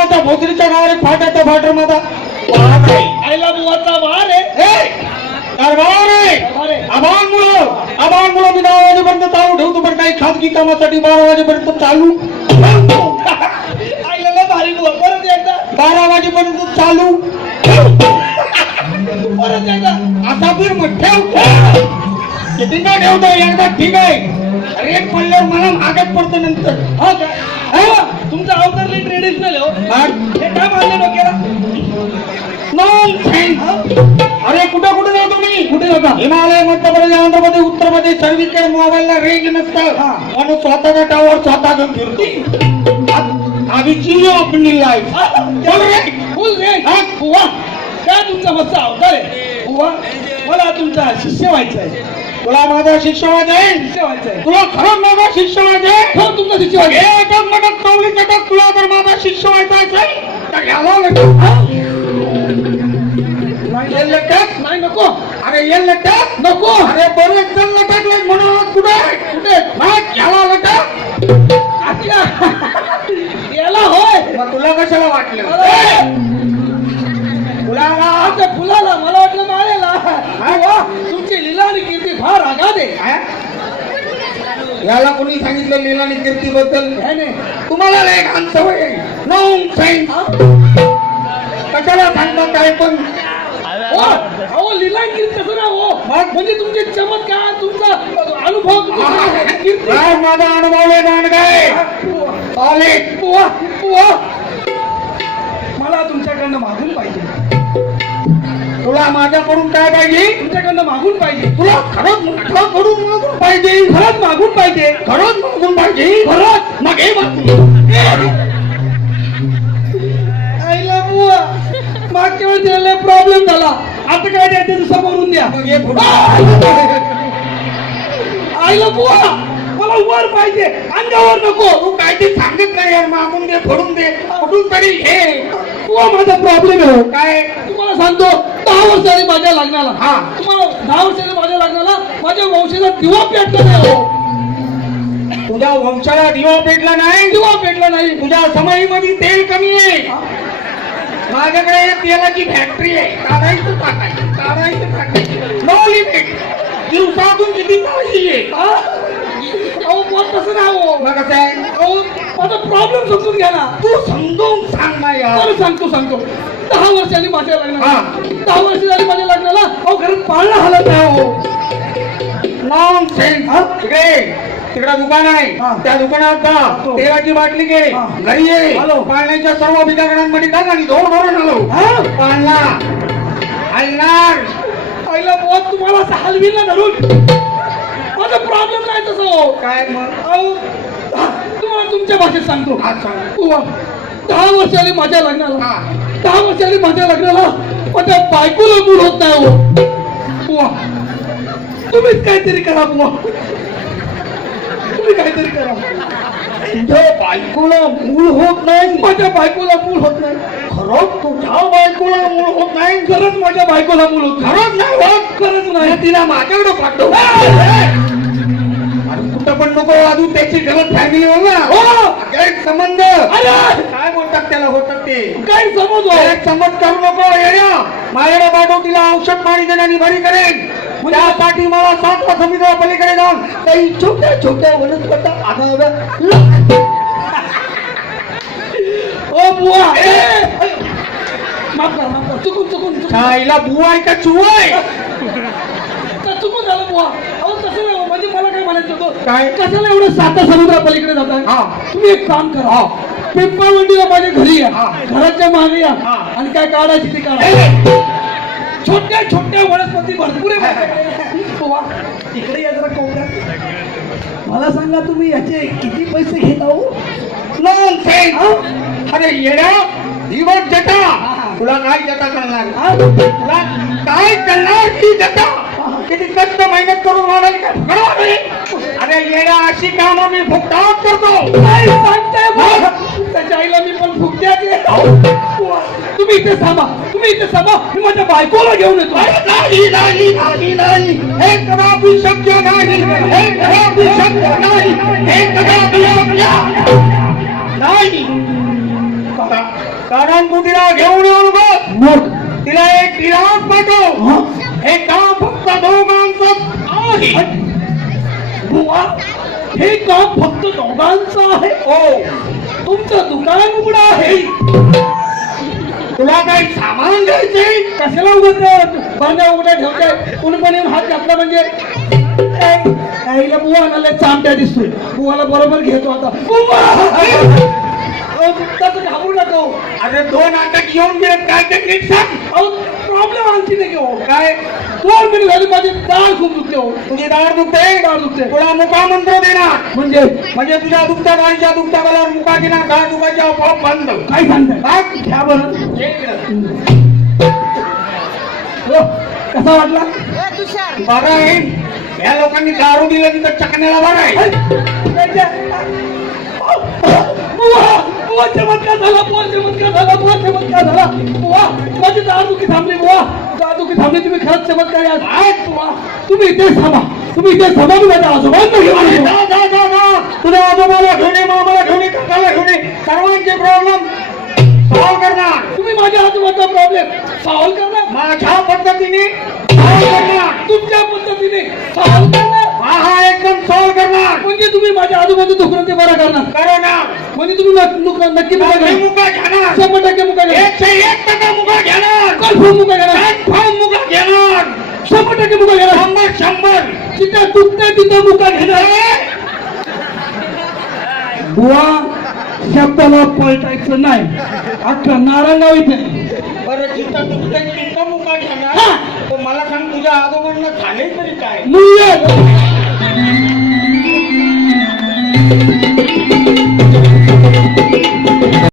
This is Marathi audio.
गावाच्या भोसरीच्या गावाने फाट्याचा फाटर माझा आईला बुवाचा वार आहे. आबांमुळं मी 10 वाजेपर्यंत चालू ठेवतो, पण काही खाजगी कामासाठी 12 वाजेपर्यंत चालू. आईला लय भारी बुवा. परत एकदा 12 वाजेपर्यंत चालू. परत एकदा आता फिर मग ठेव. किती का ठेवतो एकदा? ठीक आहे. रेट पडल्यावर मला मागत पडतो नंतर. हो का? हा, तुमचा अवतार लय ट्रेडिशनल हो. हे काय मानले डोक्याला? अरे कुठं कुठे जातो मी? कुठे जाता? हिमालय, मध्य प्रदेश, आंध्र प्रदेश, उत्तर प्रदेश, सर्वीकडे मोबाईलला रेंज नसतं म्हणून स्वतःचा टावर स्वतः घेऊन फिरतो. आम्ही जिओ आपली लाईफ फुल रे. बुवा काय तुमचा मस्त अवतार आहे बुवा. मला तुमचा शिष्य व्हायचा आहे. तुला माझा शिष्य व्हायचंय? शिष्य व्हायचा आहे. तुला खरंच माझा शिष्य व्हायचंय? हो तुमचा शिष्य व्हायचा आहे. एकच मदत कवळी चटक. तुला जर माझा शिष्य व्हायचा असेल तर घ्यावा नाही नको. अरे ये लटक नको. अरे बरेच जण लटकले म्हणून कुठे कुठे घ्यावा लटक. याला होय. मग तुला कशाला वाटलं? फुलाला मला वाटलं माळेला. तुमची लीला आणि कीर्ती फार आगाध आहे. याला कोणी सांगितलं लीला आणि कीर्ती बद्दल? तुम्हाला लय घाण सवय आहे. कशाला सांगतात काय पण? हो लीला आणि कीर्ती कसं ना हो. म्हणजे तुमचे चमत्कार, तुमचा अनुभव, कीर्ती. माझा अनुभव आहे गाण काय? मला तुमच्याकडनं मागून पाहिजे. तुला माझ्याकडून काय पाहिजे? तुमच्याकडनं मागून पाहिजे. तुला खरंच माझ्याकडून मागून पाहिजे? खरंच मागून पाहिजे. खरंच मागून पाहिजे? खरंच मग हे आईला बुवा मागच्या वेळी दिलेला प्रॉब्लेम झाला. आता काय द्यायचं समोरून द्या. मग हे आईला बुवा मला वर पाहिजे, अंगावर नको. तू काय ते सांगत नाही यार. मागून दे, फोडून दे, कुठून तरी हे. बुवा माझा प्रॉब्लेम आहे. काय? तुम्हाला सांगतो 10 वर्षांनी माझ्या लग्नाला. हा. तुम्हाला 10 वर्षांनी माझ्या लग्नाला माझ्या वंशाचा दिवा पेटला नाही हो. तुझ्या वंशाला दिवा पेटला नाही? दिवा पेटला नाही. तुझ्या समईमध्ये तेल कमी आहे. माझ्याकडे तेलाची फॅक्टरी आहे. काढायचं टाकायचं नो लिमिट. दिवसातून किती ताजी आहे? अहो बुवा तसं ना हो. मग कसं आहे? अहो माझा प्रॉब्लेम समजून घ्या ना. तू समजून सांग ना यार. बरं सांगतो. 10 वर्षांनी माझ्या लग्नाला. हा. 10 वर्ष झाली माझ्या लग्नाला. अहो घरात पाळणा हलत नाही हो. नॉनसेन्स. तिकडे दुकान आहे. त्या दुकानात जा, तेलाची बाटली घे, घरी ये. पाळण्याच्या सर्व बिदागडांमध्ये टाक आणि धोरण आलो पाळणा हलणार. पहिला बुवा तुम्हाला असं हलवील ना धरून. माझा प्रॉब्लेम नाही तसं हो. काय मग? अहो तुम्हाला तुमच्या भाषेत सांगतो. बुवा 10 वर्षांनी माझ्या लग्नाला. 10 वर्षांनी माझ्या लग्नाला माझ्या बायकोला मूल होत नाही हो. बुवा तुम्हीच काहीतरी करा. बुवा तुम्ही काहीतरी करा. तुझ्या बायकोला मूल होत नाही? माझ्या बायकोला मूल होत नाही. खरंच तुझ्या बायकोला मूल होत नाही? खरंच माझ्या बायकोला मूल होत नाही. खरंच नाही होत? खरंच नाही. तिला माझ्याकडे पाठव. कुठं पण नको वाजू. त्याची गलत फॅमिली हो ना. गैरसंबंध. काय बोलतात त्याला? होतात ते गैरसमज हो. गैरसमज करू नको येण्या. माझ्याकडे पाठव. तिला औषध पाणी देण्यानी बरी करेन. त्यासाठी मला 7 समुद्रा पलीकडे जाऊन काही छोट्या छोट्या वनस्पती आणाव्या. ओ बुवा माफ करा. चुकून खायला बुवा आहे का चुवा आहे? चुकून झालं बुवा. अहो तसं नाही. म्हणजे मला काय म्हणायचं होतं. काय? कशाला एवढं 7 समुद्रा पलीकडे जाताय? तुम्ही एक काम करा. पिंपळवंडीला माझ्या घरी या. घराच्या मागे या आणि काय काढायची ती काढा. छोट्या छोट्या वनस्पती भरपूर आहे. तिकडे या जरा कोपऱ्यात. मला सांगा तुम्ही याचे किती पैसे घेता हो? अरे येण्या दिवस जटा. तुला काय जटा करणार? तुला काय करणार ही जटा? किती कष्ट मेहनत करून वाढायला काय? अरे येण्या अशी कामं मी फुकटात करतो. काय सांगताय बुवा? त्याच्या आईला मी पण फुकट्यात येतो. तुम्ही इथे थांबा. मी माझ्या बायकोला घेऊन येतो. नाही. हे कदापि शक्य नाही. हे कदापि शक्य नाही. हे कदापि शक्य नाही. कारण तू तिला घेऊन येऊ नको. मग तिला एक गिरास पाठव. हा? हे काम फक्त दोघांचं आहे. बुवा हे काम फक्त दोघांचं आहे. हो, तुमचं दुकान उघडं आहे. तुला काही सामान घ्यायचंय? कशाला उघडत बांध्या उघड्या ठेवते. कुणीपण येऊन हात घातला म्हणजे काहीला बुवा आणायला चामट्या दिसतोय. बुवाला बरोबर घेतो आता. बुवा त्याचं घाबरू नको. अरे 2 नाटक येऊन गेले काय ते नीट सांग. प्रॉब्लेम आणखी नाही घेऊ. काय 2 मिनिट झाली माझी दाळ खूप दुखते हो. तुझी दाढ दुखते? दाळ दुखते. तुला मुका मंत्र देणार. म्हणजे तुझ्या दुखत्या गाडीच्या दुखत्या गालावर मुका घेणार. गाळ दुखायच्या आपोआप बंद. काय सांगताय? काय घ्या बरं. ये इकडं. हो, कसा वाटला? बरं आहे. या लोकांनी दारू दिलं तिथं चकण्याला बरं आहे. बुवा चमत्कार झाला. बुवा चमत्कार झाला. बुवा चमत्कार झाला. बुवा माझी दाळदुखी थांबली. बुवा दाळदुखी थांबली. तुम्ही खरंच चमत्कार आहे. काय? बुवा तुम्ही इथेच थांबा. तुम्ही इथेच थांबा. मी माझ्या आजोबांना घेऊन अरे येतो. जा जा जा जा. तुझ्या आजोबाला घेऊन ये, मामाला घेऊन ये, काकाला घेऊन ये. सर्वांचे प्रॉब्लेम सॉल्व्ह करणार. तुम्ही माझ्या आजोबाचा प्रॉब्लेम सॉल्व्ह करणार. माझ्या पद्धतीने सॉल्व्ह करणार. तुमच्या पद्धतीने सॉल्व्ह करणार. हा एकदम सॉल्व्ह करणार. म्हणजे तुम्ही माझ्या आजोबाचं दुखणं ते बरं करणार. करणार. म्हणजे तुम्ही नक्की मुका नक्की घेणार. मुका घेणार. 100% मुका घेणार. 101% मुका घेणार. कन्फर्म मुका घेणार. कन्फर्म मुका घेणार. 100% मुका घेणार. 100. जिथं दुखते तिथं मुका घेणार. बुवा शब्दाला पलटायचं नाही. अख्खं नारायणगाव इथे. बरं जिथं दुखतंय तिथं मुका घेणार. हा. तर मला सांग तुझ्या आजोबांना झाले तरी काय? मूल्य